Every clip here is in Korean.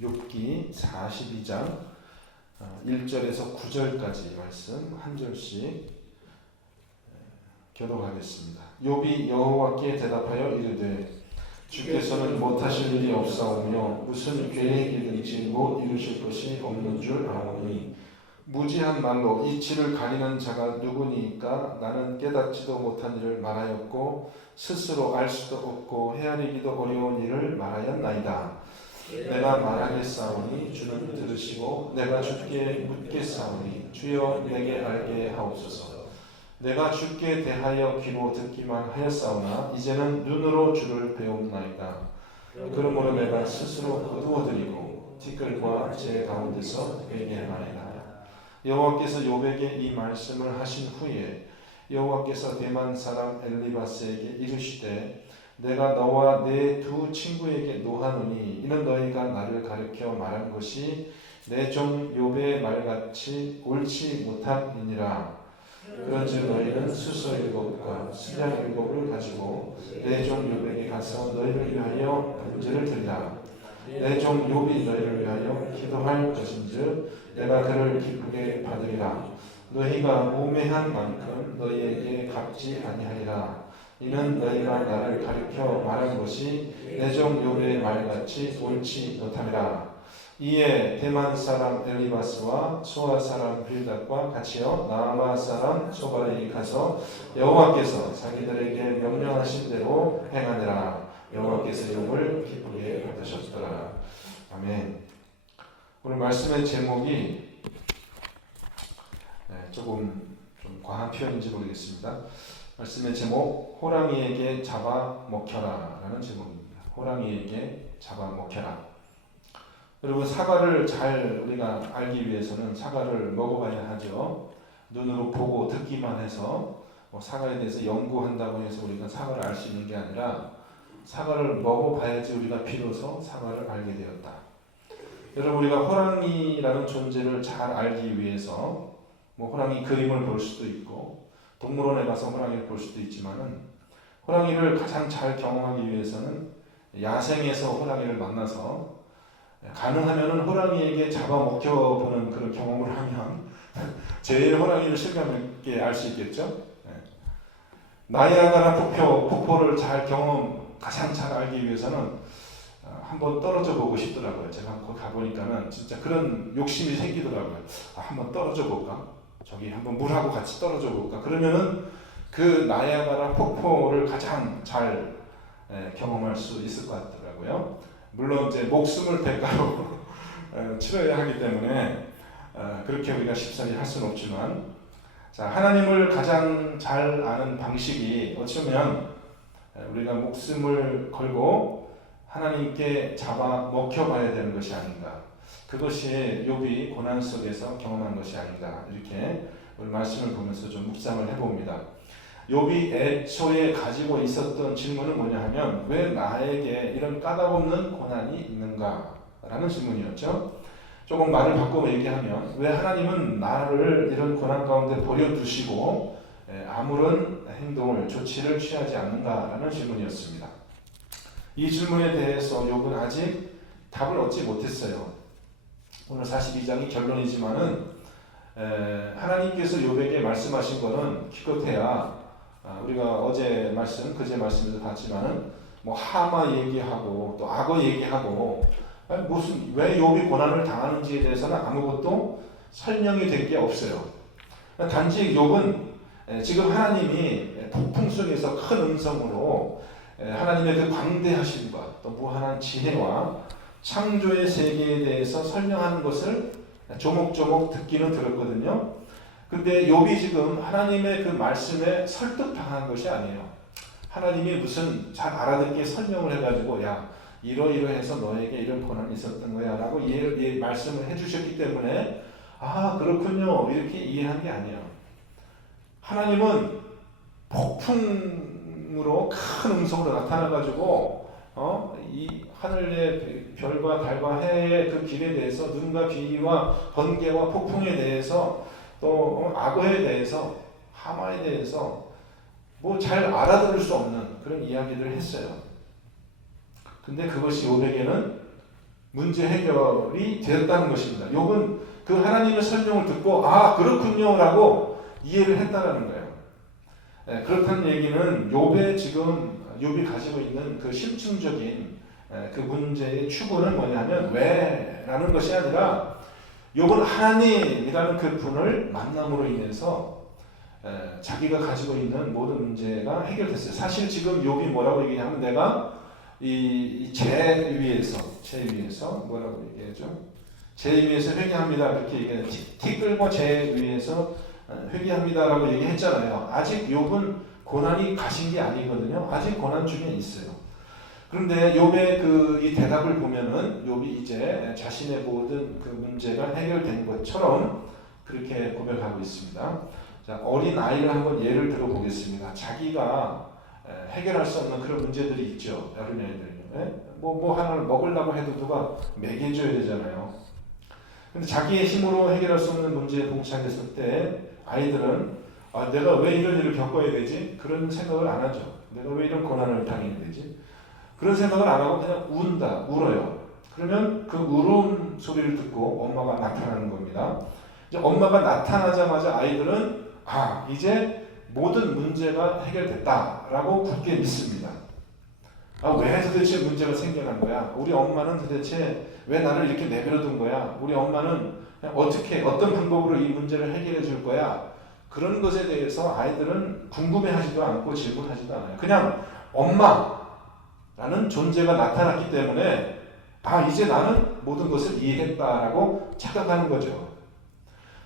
욥기 42장 1절에서 9절까지 말씀 한 절씩 교독하겠습니다. 욥이 여호와께 대답하여 이르되 주께서는 못하실 일이 없사오며 무슨 계획이든지 못 이루실 것이 없는 줄 아오니 무지한 말로 이치를 가리는 자가 누구니까 나는 깨닫지도 못한 일을 말하였고 스스로 알 수도 없고 헤아리기도 어려운 일을 말하였나이다. 내가 말하겠사오니 주는 들으시고 내가 주께 묻겠사오니 주여 내게 알게 하옵소서. 내가 주께 대하여 귀로 듣기만 하였사오나 이제는 눈으로 주를 배움나이다. 그러므로 내가 스스로 거두어드리고 티끌과 제 가운데서 회개하나이다. 여호와께서 욥에게 이 말씀을 하신 후에 여호와께서 대만 사람 엘리바스에게 이르시되 내가 너와 내 두 친구에게 노하노니 이는 너희가 나를 가르쳐 말한 것이 내 종 욥의 말같이 옳지 못함이니라. 그런즉 너희는 수서 7과 수량 7을 가지고 내 종 욥에게 가서 너희를 위하여 번제를 드리라. 내 종 욥이 너희를 위하여 기도할 것인즉 내가 그를 기쁘게 받으리라. 너희가 우매한 만큼 너희에게 갚지 아니하리라. 이는 너희가 나를 가르쳐 말한 것이 내 종 욥의 말같이 옳지 못함이라. 이에 대만 사람 엘리바스와 소아 사람 빌닷과 같이요 나아마 사람 소바에 가서 여호와께서 자기들에게 명령하신 대로 행하니라. 여호와께서 욥을 기쁘게 받으셨더라. 아멘. 오늘 말씀의 제목이 조금 좀 과한 표현인지 모르겠습니다. 말씀의 제목 호랑이에게 잡아먹혀라 라는 제목입니다. 호랑이에게 잡아먹혀라. 여러분, 사과를 잘 우리가 알기 위해서는 사과를 먹어봐야 하죠. 눈으로 보고 듣기만 해서 사과에 대해서 연구한다고 해서 우리가 사과를 알 수 있는 게 아니라 사과를 먹어봐야지 우리가 비로소 사과를 알게 되었다. 여러분, 우리가 호랑이라는 존재를 잘 알기 위해서 호랑이 그림을 볼 수도 있고 동물원에 가서 호랑이를 볼 수도 있지만은 호랑이를 가장 잘 경험하기 위해서는 야생에서 호랑이를 만나서 가능하면은 호랑이에게 잡아먹혀 보는 그런 경험을 하면 제일 호랑이를 실감 있게 알 수 있겠죠. 나이아가라 폭포를 가장 잘 알기 위해서는 한번 떨어져 보고 싶더라고요. 제가 거기 가보니까는 진짜 그런 욕심이 생기더라고요. 한번 떨어져 볼까? 저기 한번 물하고 같이 떨어져 볼까? 그러면은 그 나이아가라 폭포를 가장 잘 경험할 수 있을 것 같더라고요. 물론 이제 목숨을 대가로 치러야 하기 때문에 그렇게 우리가 쉽사리 할 수는 없지만, 자, 하나님을 가장 잘 아는 방식이 어쩌면 우리가 목숨을 걸고 하나님께 잡아 먹혀봐야 되는 것이 아닌가. 그것이 욥이 고난 속에서 경험한 것이 아닌가. 이렇게 오늘 말씀을 보면서 좀 묵상을 해봅니다. 욥이 애초에 가지고 있었던 질문은 뭐냐 하면 왜 나에게 이런 까닭없는 고난이 있는가 라는 질문이었죠. 조금 말을 바꿔 얘기하면 왜 하나님은 나를 이런 고난 가운데 버려두시고 아무런 행동을 조치를 취하지 않는가 라는 질문이었습니다. 이 질문에 대해서 욥은 아직 답을 얻지 못했어요. 오늘 42장이 결론이지만은 하나님께서 욥에게 말씀하신 것은 기껏해야 우리가 어제 말씀, 그제 말씀에서 봤지만은 하마 얘기하고 또 악어 얘기하고 왜 욥이 고난을 당하는지에 대해서는 아무것도 설명이 될 게 없어요. 단지 욥은 지금 하나님이 폭풍 속에서 큰 음성으로 하나님의 그 광대하심과 또 무한한 지혜와 창조의 세계에 대해서 설명하는 것을 조목조목 듣기는 들었거든요. 근데 욥이 지금 하나님의 그 말씀에 설득당한 것이 아니에요. 하나님이 무슨 잘 알아듣게 설명을 해가지고 야 이러이러해서 너에게 이런 고난이 있었던 거야 라고 말씀을 해주셨기 때문에 그렇군요 이렇게 이해한 게 아니에요. 하나님은 폭풍으로 큰 음성으로 나타나가지고 이 하늘의 별과 달과 해의 그 길에 대해서 눈과 비와 번개와 폭풍에 대해서 또 악어에 대해서 하마에 대해서 잘 알아들을 수 없는 그런 이야기를 했어요. 근데 그것이 욥에게는 문제 해결이 되었다는 것입니다. 욥은 그 하나님의 설명을 듣고 아 그렇군요라고 이해를 했다라는 거예요. 그렇다는 얘기는 욥의 지금 욥이 가지고 있는 그 심층적인 그 문제의 추구는 뭐냐면 왜라는 것이 아니라 욥은 하나님이라는 그 분을 만남으로 인해서 자기가 가지고 있는 모든 문제가 해결됐어요. 사실 지금 욥이 뭐라고 얘기하면 내가 제 위에서 뭐라고 얘기하죠? 제 위에서 회개합니다. 이렇게 얘기해요. 티 끌고 제 위에서 회개합니다라고 얘기했잖아요. 아직 욥은 고난이 가신 게 아니거든요. 아직 고난 중에 있어요. 그런데 욥의 이 대답을 보면은 욥이 이제 자신의 모든 그 문제가 해결된 것처럼 그렇게 고백하고 있습니다. 자, 어린 아이를 한번 예를 들어보겠습니다. 자기가 해결할 수 없는 그런 문제들이 있죠. 어린 아이들은요. 뭐 하나를 먹으려고 해도 누가 먹여줘야 되잖아요. 근데 자기의 힘으로 해결할 수 없는 문제에 봉착했을 때 아이들은 내가 왜 이런 일을 겪어야 되지? 그런 생각을 안 하죠. 내가 왜 이런 고난을 당해야 되지? 그런 생각을 안 하고 그냥 울어요. 그러면 그 울음 소리를 듣고 엄마가 나타나는 겁니다. 이제 엄마가 나타나자마자 아이들은 이제 모든 문제가 해결됐다라고 굳게 믿습니다. 왜 도대체 문제가 생겨난 거야? 우리 엄마는 도대체 왜 나를 이렇게 내버려둔 거야? 우리 엄마는 어떤 방법으로 이 문제를 해결해 줄 거야? 그런 것에 대해서 아이들은 궁금해하지도 않고 질문하지도 않아요. 그냥 엄마라는 존재가 나타났기 때문에 이제 나는 모든 것을 이해했다라고 착각하는 거죠.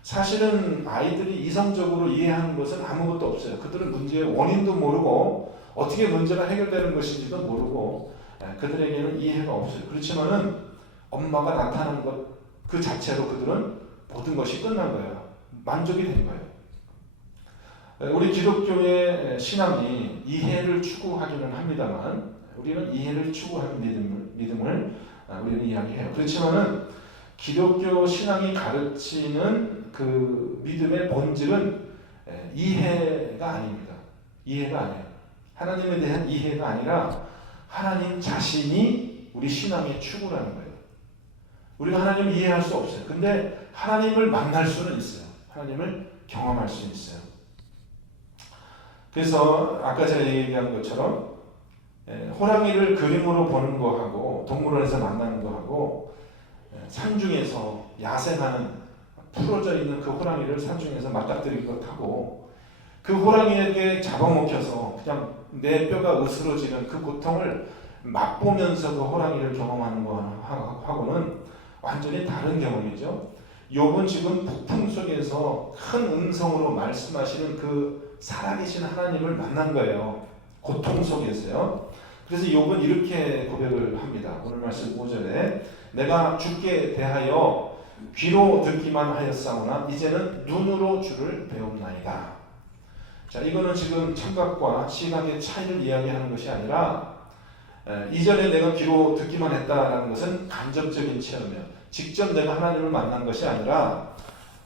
사실은 아이들이 이성적으로 이해하는 것은 아무것도 없어요. 그들은 문제의 원인도 모르고 어떻게 문제가 해결되는 것인지도 모르고 그들에게는 이해가 없어요. 그렇지만은 엄마가 나타난 것 그 자체로 그들은 모든 것이 끝난 거예요. 만족이 된 거예요. 우리 기독교의 신앙이 이해를 추구하기는 합니다만 우리는 이해를 추구하는 믿음을 우리는 이야기해요. 그렇지만은 기독교 신앙이 가르치는 그 믿음의 본질은 이해가 아닙니다. 이해가 아니에요. 하나님에 대한 이해가 아니라 하나님 자신이 우리 신앙의 추구라는 거예요. 우리가 하나님을 이해할 수 없어요. 근데 하나님을 만날 수는 있어요. 하나님을 경험할 수 있어요. 그래서 아까 제가 얘기한 것처럼 호랑이를 그림으로 보는 거하고 동물원에서 만나는 거하고 산중에서 야생하는 풀어져 있는 그 호랑이를 산중에서 맞닥뜨린 것하고 그 호랑이에게 잡아먹혀서 그냥 내 뼈가 으스러지는 그 고통을 맛보면서도 호랑이를 경험하는 거하고는 완전히 다른 경험이죠. 욥은 지금 폭풍 속에서 큰 음성으로 말씀하시는 그 살아계신 하나님을 만난 거예요. 고통 속에서요. 그래서 욥은 이렇게 고백을 합니다. 오늘 말씀 5절에 내가 주께 대하여 귀로 듣기만 하였사오나 이제는 눈으로 주를 배웠나이다. 자, 이거는 지금 청각과 시각의 차이를 이야기하는 것이 아니라 이전에 내가 귀로 듣기만 했다라는 것은 간접적인 체험이에요. 직접 내가 하나님을 만난 것이 아니라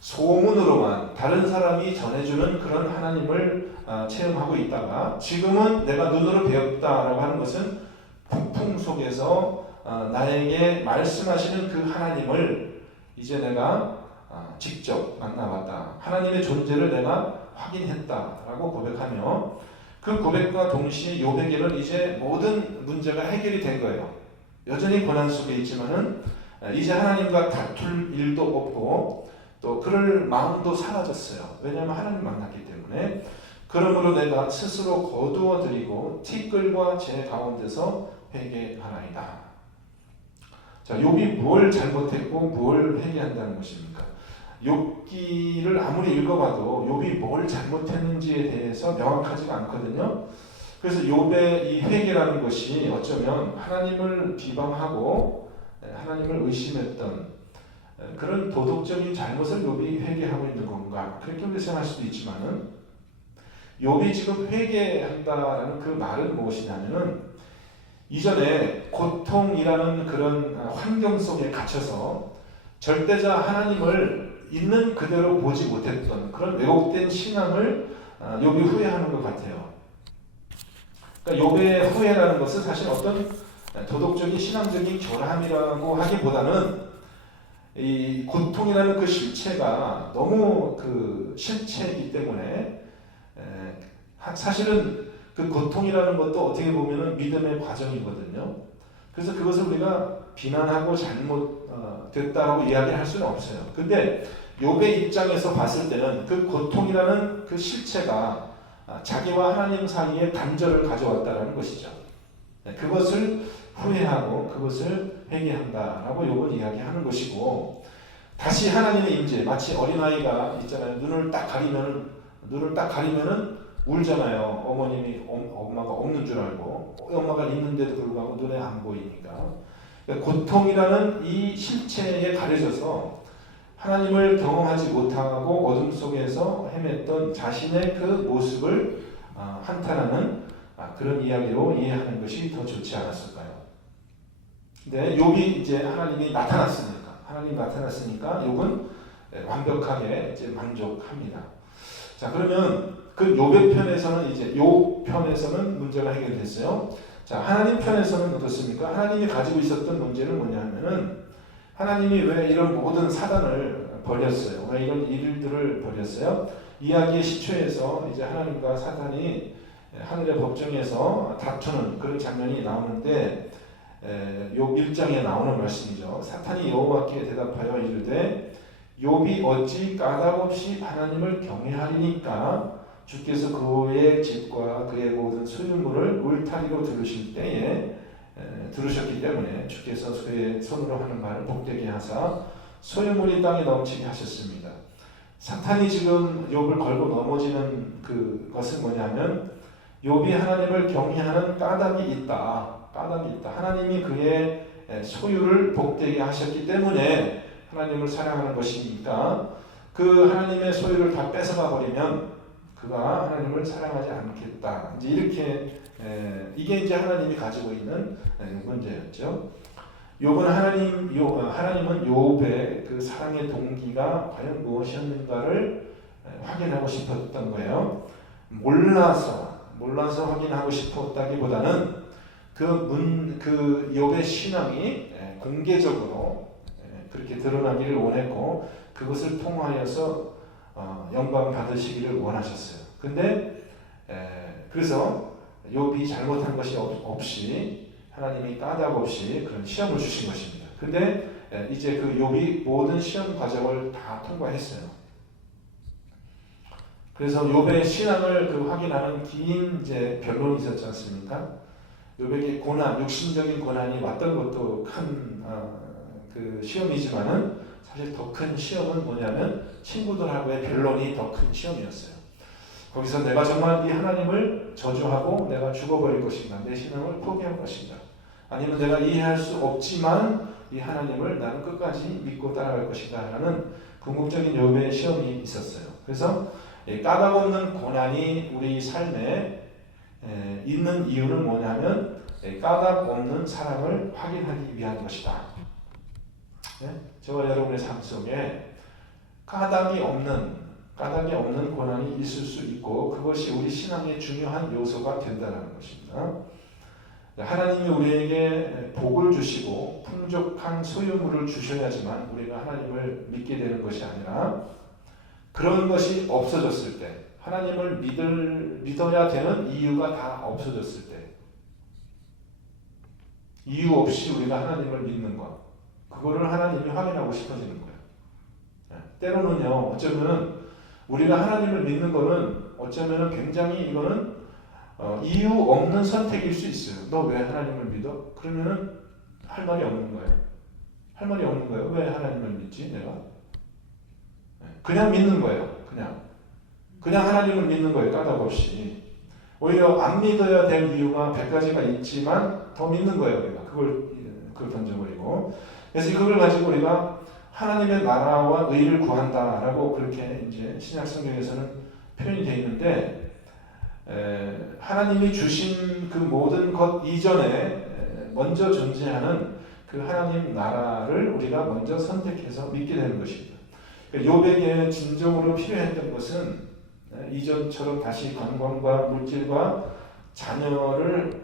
소문으로만 다른 사람이 전해주는 그런 하나님을 체험하고 있다가 지금은 내가 눈으로 배웠다라고 하는 것은 폭풍 속에서 나에게 말씀하시는 그 하나님을 이제 내가 직접 만나봤다. 하나님의 존재를 내가 확인했다라고 고백하며 그 고백과 동시에 욥에게는 이제 모든 문제가 해결이 된 거예요. 여전히 고난 속에 있지만은 이제 하나님과 다툴 일도 없고 또 그럴 마음도 사라졌어요. 왜냐하면 하나님 만났기 때문에. 그러므로 내가 스스로 거두어드리고 티끌과 제 가운데서 회개하나이다. 자, 욥이 뭘 잘못했고 뭘 회개한다는 것입니까? 욥기를 아무리 읽어봐도 욥이 뭘 잘못했는지에 대해서 명확하지가 않거든요. 그래서 욥의 이 회개라는 것이 어쩌면 하나님을 비방하고 하나님을 의심했던 그런 도덕적인 잘못을 욥이 회개하고 있는 건가 그렇게 생각할 수도 있지만은 욥이 지금 회개한다라는 그 말은 무엇이냐면은 이전에 고통이라는 그런 환경 속에 갇혀서 절대자 하나님을 있는 그대로 보지 못했던 그런 왜곡된 신앙을 욥이 후회하는 것 같아요. 그러니까 욥의 후회라는 것은 사실 어떤 도덕적인 신앙적인 결함이라고 하기보다는 이 고통이라는 그 실체가 너무 그 실체이기 때문에 사실은 그 고통이라는 것도 어떻게 보면은 믿음의 과정이거든요. 그래서 그것을 우리가 비난하고 잘못됐다고 이야기할 수는 없어요. 근데 욥의 입장에서 봤을 때는 그 고통이라는 그 실체가 자기와 하나님 사이에 단절을 가져왔다는 것이죠. 그것을 후회하고 그것을 회개한다라고 욥은 이야기하는 것이고, 다시 하나님의 임재, 마치 어린아이가 있잖아요. 눈을 딱 가리면은 울잖아요. 어머님이 엄마가 없는 줄 알고, 엄마가 있는데도 불구하고 눈에 안 보이니까. 고통이라는 이 실체에 가려져서 하나님을 경험하지 못하고 어둠 속에서 헤맸던 자신의 그 모습을 한탄하는 그런 이야기로 이해하는 것이 더 좋지 않았을까요? 근데 욥이 이제 하나님이 나타났으니까 욥은 완벽하게 이제 만족합니다. 자, 그러면 그 욥의 편에서는 이제 욥 편에서는 문제가 해결됐어요. 자, 하나님 편에서는 어떻습니까? 하나님이 가지고 있었던 문제는 뭐냐면은 하나님이 왜 이런 모든 사단을 벌였어요? 왜 이런 일들을 벌였어요? 이야기의 시초에서 이제 하나님과 사단이 하늘의 법정에서 다투는 그런 장면이 나오는데, 욥 1장에 나오는 말씀이죠. 사탄이 여호와께 대답하여 이르되 욥이 어찌 까닭없이 하나님을 경외하리니까 주께서 그의 집과 그의 모든 소유물을 울타리로 두르셨기 때문에 주께서 그의 손으로 하는 말을 복되게 하사 소유물이 땅에 넘치게 하셨습니다. 사탄이 지금 욥을 걸고 넘어지는 그것은 뭐냐면, 욥이 하나님을 경외하는 까닭이 있다. 하나님이 그의 소유를 복되게 하셨기 때문에 하나님을 사랑하는 것이니까 그 하나님의 소유를 다 뺏어가 버리면 그가 하나님을 사랑하지 않겠다. 이제 이렇게 이게 이제 하나님이 가지고 있는 문제였죠. 하나님은 욥의 그 사랑의 동기가 과연 무엇이었는가를 확인하고 싶었던 거예요. 몰라서 확인하고 싶었다기보다는 그 욥의 신앙이 공개적으로 그렇게 드러나기를 원했고, 그것을 통하여서 영광 받으시기를 원하셨어요. 근데 그래서 욥이 잘못한 것이 없이 하나님이 까닭 없이 그런 시험을 주신 것입니다. 근데 이제 그 욥이 모든 시험 과정을 다 통과했어요. 그래서 욥의 신앙을 확인하는 긴 이제 변론이 있었지 않습니까? 욥에게 육신적인 고난이 왔던 것도 큰 그 시험이지만은 사실 더 큰 시험은 뭐냐면 친구들하고의 변론이 더 큰 시험이었어요. 거기서 내가 정말 이 하나님을 저주하고 내가 죽어버릴 것인가, 내 신앙을 포기할 것인가, 아니면 내가 이해할 수 없지만 이 하나님을 나는 끝까지 믿고 따라갈 것인가 하는 궁극적인 욥의 시험이 있었어요. 그래서 까닭 없는 고난이 우리 삶에 있는 이유는 뭐냐면 까닭 없는 사랑을 확인하기 위한 것이다. 저와 여러분의 삶 속에 까닭이 없는 고난이 있을 수 있고, 그것이 우리 신앙의 중요한 요소가 된다는 것입니다. 하나님이 우리에게 복을 주시고 풍족한 소유물을 주셔야지만 우리가 하나님을 믿게 되는 것이 아니라, 그런 것이 없어졌을 때, 하나님을 믿어야 되는 이유가 다 없어졌을 때, 이유 없이 우리가 하나님을 믿는 것, 그거를 하나님이 확인하고 싶어지는 거예요. 때로는요, 어쩌면 우리가 하나님을 믿는 거는 어쩌면 굉장히 이거는 이유 없는 선택일 수 있어요. 너 왜 하나님을 믿어? 그러면은 할 말이 없는 거예요. 왜 하나님을 믿지 내가? 그냥 믿는 거예요. 그냥 하나님을 믿는 거예요. 까닭 없이. 오히려 안 믿어야 될 이유가 100가지가 있지만 더 믿는 거예요. 우리가 그걸 던져버리고. 그래서 그걸 가지고 우리가 하나님의 나라와 의를 구한다라고 그렇게 이제 신약 성경에서는 표현이 되어 있는데, 하나님이 주신 그 모든 것 이전에 먼저 존재하는 그 하나님 나라를 우리가 먼저 선택해서 믿게 되는 것입니다. 욥에게 진정으로 필요했던 것은 이전처럼 다시 건강과 물질과 자녀를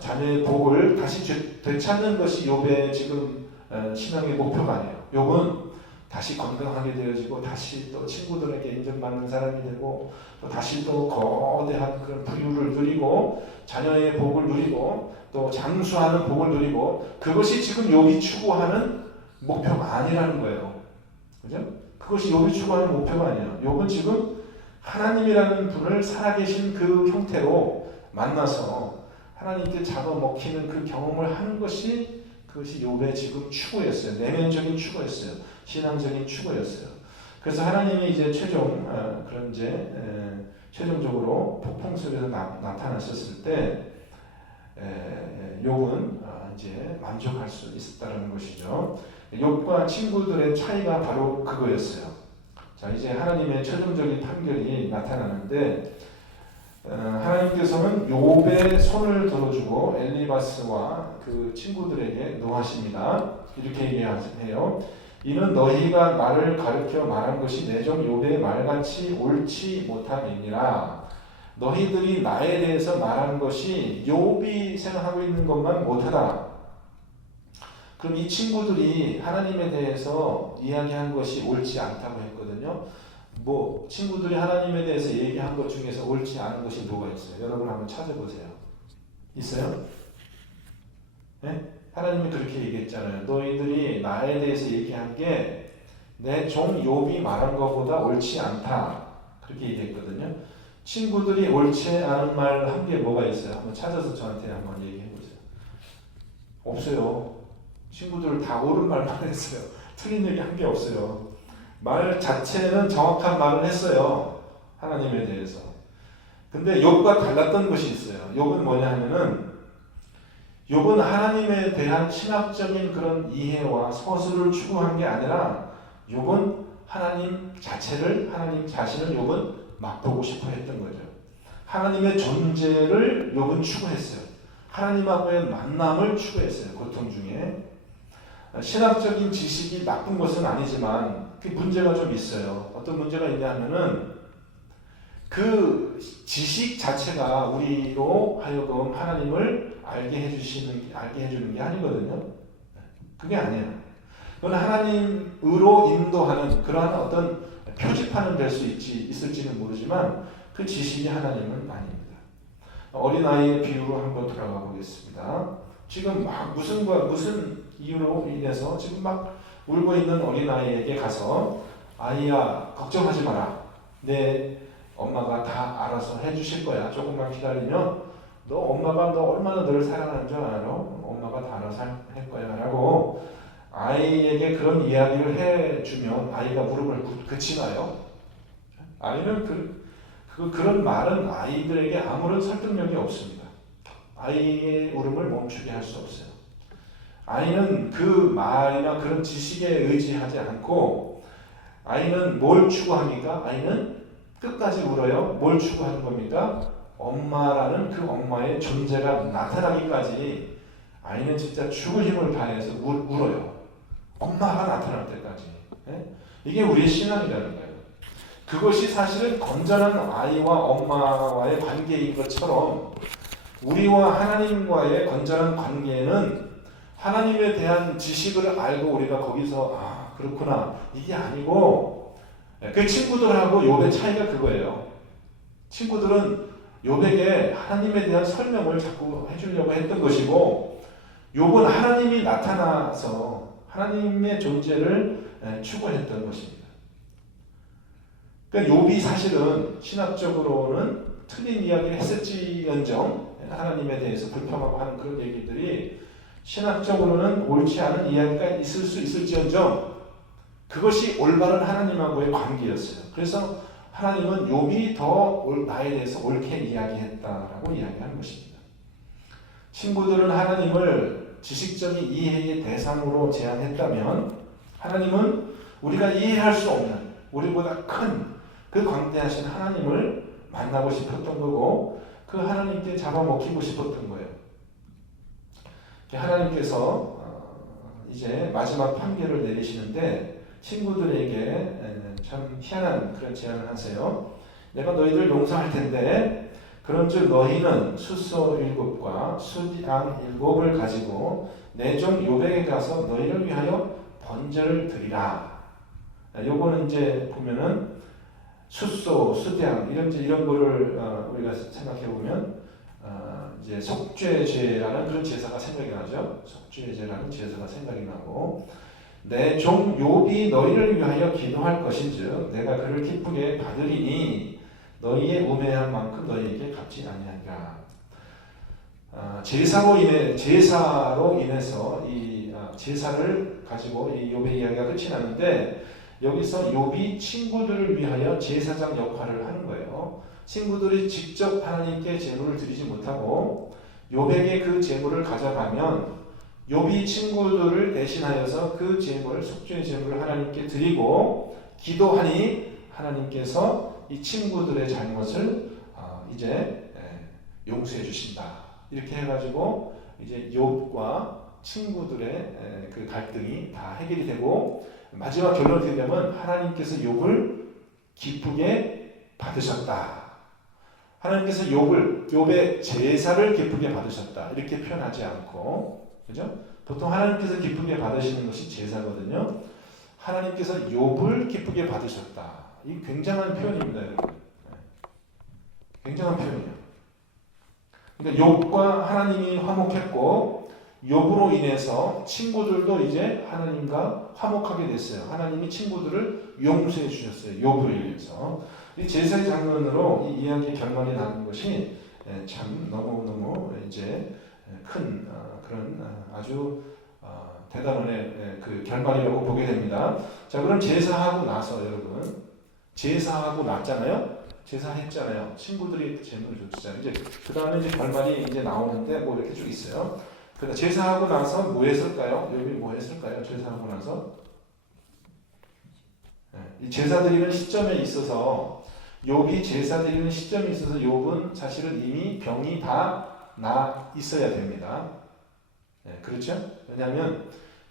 자녀의 복을 다시 되찾는 것이 욥의 지금 신앙의 목표가 아니에요. 욥은 다시 건강하게 되어지고 다시 또 친구들에게 인정받는 사람이 되고 또 다시 또 거대한 그런 부유를 누리고 자녀의 복을 누리고 또 장수하는 복을 누리고 그것이 지금 욥이 추구하는 목표가 아니라는 거예요. 그죠? 그것이 욥이 추구하는 목표가 아니에요. 욥은 지금 하나님이라는 분을 살아계신 그 형태로 만나서 하나님께 잡아먹히는 그 경험을 하는 것이 그것이 욥의 지금 추구였어요. 내면적인 추구였어요. 신앙적인 추구였어요. 그래서 하나님이 이제 최종적으로 폭풍 속에서 나타나셨을 때 욥은 이제 만족할 수 있었다는 것이죠. 욥과 친구들의 차이가 바로 그거였어요. 자, 이제 하나님의 최종적인 판결이 나타나는데 하나님께서는 욥의 손을 들어주고 엘리바스와 그 친구들에게 노하십니다. 이렇게 얘기해요. 이는 너희가 나를 가르쳐 말한 것이 내 종 욥의 말같이 옳지 못함이니라. 너희들이 나에 대해서 말한 것이 욥이 생각하고 있는 것만 못하다. 그럼 이 친구들이 하나님에 대해서 이야기한 것이 옳지 않다고 했거든요. 뭐 친구들이 하나님에 대해서 얘기한 것 중에서 옳지 않은 것이 뭐가 있어요? 여러분 한번 찾아보세요. 있어요? 네? 하나님이 그렇게 얘기했잖아요. 너희들이 나에 대해서 얘기한 게 내 종 욥이 말한 것보다 옳지 않다. 그렇게 얘기했거든요. 친구들이 옳지 않은 말 한 게 뭐가 있어요? 한번 찾아서 저한테 한번 얘기해 보세요. 없어요. 친구들 다 옳은 말만 했어요. 틀린 얘기 한 게 없어요. 말 자체는 정확한 말을 했어요. 하나님에 대해서. 근데 욥과 달랐던 것이 있어요. 욥은 뭐냐 하면은 욥은 하나님에 대한 신학적인 그런 이해와 서술을 추구한 게 아니라 욥은 하나님 자체를, 하나님 자신을 욥은 맛보고 싶어 했던 거죠. 하나님의 존재를 욥은 추구했어요. 하나님하고의 만남을 추구했어요. 고통 중에. 신학적인 지식이 나쁜 것은 아니지만 그 문제가 좀 있어요. 어떤 문제가 있냐 하면은 그 지식 자체가 우리로 하여금 하나님을 알게 해주는 게 아니거든요. 그게 아니에요. 그건 하나님으로 인도하는 그러한 어떤 표지판은 될 수 있을지는 모르지만 그 지식이 하나님은 아닙니다. 어린아이의 비유로 한번 돌아가 보겠습니다. 지금 막 무슨 이유로 인해서 지금 막 울고 있는 어린아이에게 가서 아이야 걱정하지 마라. 내 엄마가 다 알아서 해주실 거야. 조금만 기다리면 너 엄마가 너 얼마나 너를 사랑하는 줄 알아? 엄마가 다 알아서 할 거야 라고 아이에게 그런 이야기를 해주면 아이가 무릎을 그치나요? 아이는 그런 말은 아이들에게 아무런 설득력이 없습니다. 아이의 울음을 멈추게 할 수 없어요. 아이는 그 말이나 그런 지식에 의지하지 않고 아이는 뭘 추구합니까? 아이는 끝까지 울어요. 뭘 추구하는 겁니까? 엄마라는 그 엄마의 존재가 나타나기까지 아이는 진짜 죽을 힘을 다해서 울어요. 엄마가 나타날 때까지. 이게 우리의 신앙이라는 거예요. 그것이 사실은 건전한 아이와 엄마와의 관계인 것처럼 우리와 하나님과의 건전한 관계는 하나님에 대한 지식을 알고 우리가 거기서 그렇구나 이게 아니고 그 친구들하고 욥의 차이가 그거예요. 친구들은 욥에게 하나님에 대한 설명을 자꾸 해주려고 했던 것이고 욥은 하나님이 나타나서 하나님의 존재를 추구했던 것입니다. 그러니까 욥이 사실은 신학적으로는 틀린 이야기를 했을지언정 하나님에 대해서 불평하고 하는 그런 얘기들이 신학적으로는 옳지 않은 이야기가 있을 수 있을지언정 그것이 올바른 하나님하고의 관계였어요. 그래서 하나님은 욥이 더 나에 대해서 옳게 이야기했다라고 이야기하는 것입니다. 친구들은 하나님을 지식적인 이해의 대상으로 제안했다면 하나님은 우리가 이해할 수 없는 우리보다 큰 그 광대하신 하나님을 만나고 싶었던 거고 그 하나님께 잡아먹히고 싶었던 거예요. 하나님께서 이제 마지막 판결을 내리시는데 친구들에게 참 희한한 그런 제안을 하세요. 내가 너희들 용서할 텐데 그런즉 너희는 숫소 7과 숫양 7을 가지고 내 종 욥에게 가서 너희를 위하여 번제를 드리라. 요거는 이제 보면은 숫소, 숫양 이런 거를 우리가 생각해 보면 이제 속죄제라는 그런 제사가 생각이 나죠. 속죄제라는 제사가 생각이 나고 내 종 욥이 너희를 위하여 기도할 것인즉 내가 그를 기쁘게 받으리니 너희의 우매한 만큼 너희에게 갚지 아니하리라. 제사로 인해서 이 제사를 가지고 이 욥의 이야기가 끝이 나는데 여기서 욥이 친구들을 위하여 제사장 역할을 하는 거예요. 친구들이 직접 하나님께 제물을 드리지 못하고 욥에게 그 제물을 가져가면 욥이 친구들을 대신하여서 그 제물을 속죄의 제물을 하나님께 드리고 기도하니 하나님께서 이 친구들의 잘못을 이제 용서해 주신다. 이렇게 해가지고 이제 욥과 친구들의 그 갈등이 다 해결이 되고 마지막 결론을 드리자면 하나님께서 욥을 기쁘게 받으셨다. 하나님께서 욥의 제사를 기쁘게 받으셨다. 이렇게 표현하지 않고, 그죠? 보통 하나님께서 기쁘게 받으시는 것이 제사거든요. 하나님께서 욥을 기쁘게 받으셨다. 이 굉장한 표현입니다, 여러분. 굉장한 표현이에요. 그러니까 욥과 하나님이 화목했고 욥으로 인해서 친구들도 이제 하나님과 화목하게 됐어요. 하나님이 친구들을 용서해 주셨어요. 욥으로 인해서. 이 제사의 장면으로 이 이야기의 결말이 나는 것이 참 너무너무 이제 큰 그런 아주 대단한 그 결말이라고 보게 됩니다. 자, 그럼 제사하고 나서 여러분, 제사하고 났잖아요. 제사했잖아요. 친구들이 제물을 줬잖아요. 이제 그 다음에 이제 결말이 이제 나오는데 뭐 이렇게 쭉 있어요. 그러니까 제사하고 나서 뭐 했을까요? 욥이 뭐 했을까요? 제사하고 나서 이 제사 드리는 시점에 있어서 욥이 제사 드리는 시점에 있어서 욥은 사실은 이미 병이 다 나 있어야 됩니다. 그렇죠? 왜냐하면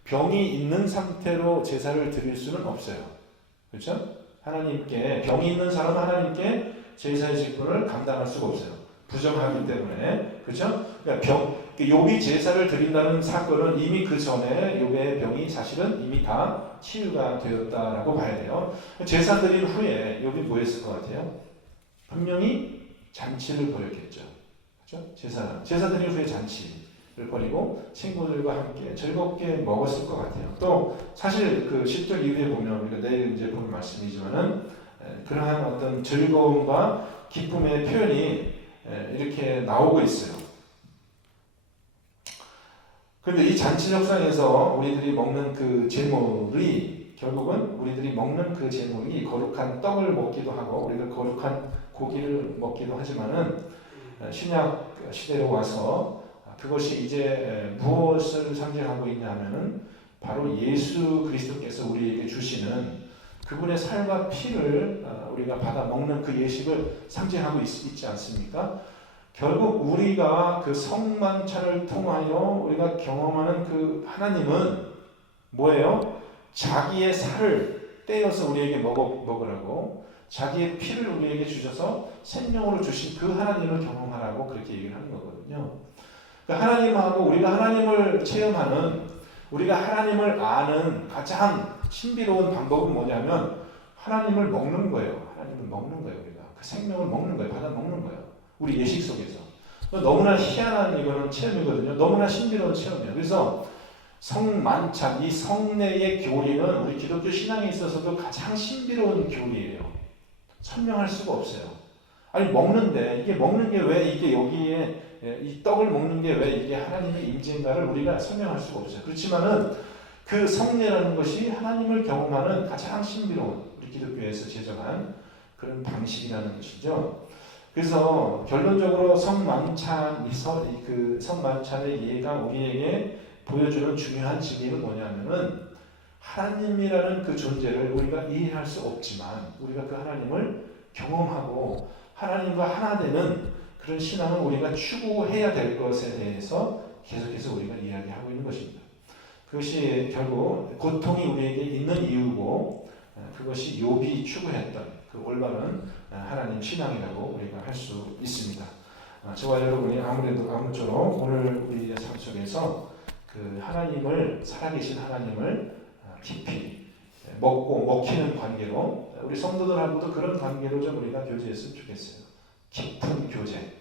병이 있는 상태로 제사를 드릴 수는 없어요. 그렇죠? 하나님께 병이 있는 사람은 하나님께 제사의 직분을 감당할 수가 없어요. 부정하기 때문에. 그렇죠? 그러니까 욥이 제사를 드린다는 사건은 이미 그 전에 욥의 병이 사실은 이미 다 치유가 되었다라고 봐야 돼요. 제사 드린 후에 욥이 뭐 했을 것 같아요? 분명히 잔치를 벌였겠죠. 그렇죠? 제사 드린 후에 잔치를 벌이고 친구들과 함께 즐겁게 먹었을 것 같아요. 또 사실 그 10절 이후에 보면 우리가 내일 이제 볼 말씀이지만은 그러한 어떤 즐거움과 기쁨의 표현이 이렇게 나오고 있어요. 그런데 이 잔치 협상에서 우리들이 먹는 그 제물이 결국은 우리들이 먹는 그 제물이 거룩한 떡을 먹기도 하고 우리가 거룩한 고기를 먹기도 하지만은 신약 시대로 와서 그것이 이제 무엇을 상징하고 있냐 하면은 바로 예수 그리스도께서 우리에게 주시는 그분의 살과 피를 우리가 받아 먹는 그 예식을 상징하고 있지 않습니까? 결국 우리가 그 성만찬을 통하여 우리가 경험하는 그 하나님은 뭐예요? 자기의 살을 떼어서 우리에게 먹으라고 자기의 피를 우리에게 주셔서 생명으로 주신 그 하나님을 경험하라고 그렇게 얘기를 하는 거거든요. 그러니까 하나님하고 우리가 하나님을 체험하는 우리가 하나님을 아는 가장 신비로운 방법은 뭐냐면 하나님을 먹는 거예요. 하나님을 먹는 거예요. 우리가 그 생명을 먹는 거예요. 받아 먹는 거예요. 우리 예식 속에서. 너무나 희한한 이거는 체험이거든요. 너무나 신비로운 체험이에요. 그래서 성만찬, 이 성례의 교리는 우리 기독교 신앙에 있어서도 가장 신비로운 교리예요. 설명할 수가 없어요. 아니 먹는데 이게 먹는 게 왜 이게 여기에 이 떡을 먹는 게 왜 이게 하나님의 임재인가를 우리가 설명할 수가 없어요. 그렇지만은 그 성례라는 것이 하나님을 경험하는 가장 신비로운 우리 기독교에서 제정한 그런 방식이라는 것이죠. 그래서 결론적으로 성만찬의 예가 우리에게 보여주는 중요한 진리는 뭐냐면은 하나님이라는 그 존재를 우리가 이해할 수 없지만 우리가 그 하나님을 경험하고 하나님과 하나 되는 그런 신앙을 우리가 추구해야 될 것에 대해서 계속해서 우리가 이야기하고 있는 것입니다. 그것이 결국 고통이 우리에게 있는 이유고 그것이 욥이 추구했던 그 올바른 하나님 신앙이라고 우리가 할 수 있습니다. 저와 여러분이 아무쪼록 오늘 우리의 삶 속에서 그 하나님을, 살아계신 하나님을 깊이 먹고 먹히는 관계로, 우리 성도들하고도 그런 관계로 좀 우리가 교제했으면 좋겠어요. 깊은 교제.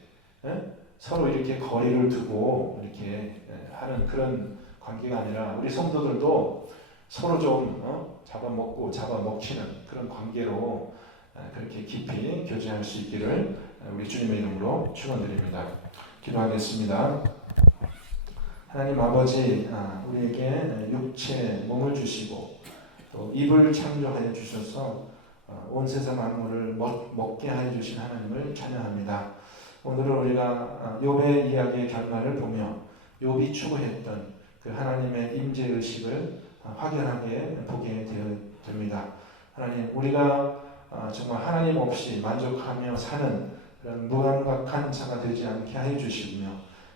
서로 이렇게 거리를 두고 이렇게 하는 그런 관계가 아니라 우리 성도들도 서로 좀 잡아먹고 잡아먹히는 그런 관계로 그렇게 깊이 교제할 수 있기를 우리 주님의 이름으로 축원드립니다. 기도하겠습니다. 하나님 아버지, 우리에게 육체 몸을 주시고 또 입을 창조하여 주셔서 온 세상 만물을 먹게 하여 주신 하나님을 찬양합니다. 오늘은 우리가 욥의 이야기의 결말을 보며 욥이 추구했던 그 하나님의 임재 의식을 확연하게 보게 됩니다. 하나님, 우리가 정말 하나님 없이 만족하며 사는 그런 무감각한 자가 되지 않게 하여 주시며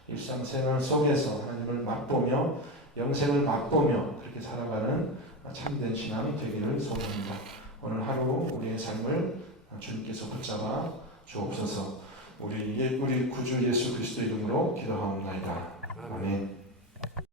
일상생활 속에서 하나님을 맛보며 영생을 맛보며 그렇게 살아가는 참된 신앙이 되기를 소원합니다. 오늘 하루 우리의 삶을 주님께서 붙잡아 주옵소서. 우리 구주 예수 그리스도 이름으로 기도하옵나이다. 아멘.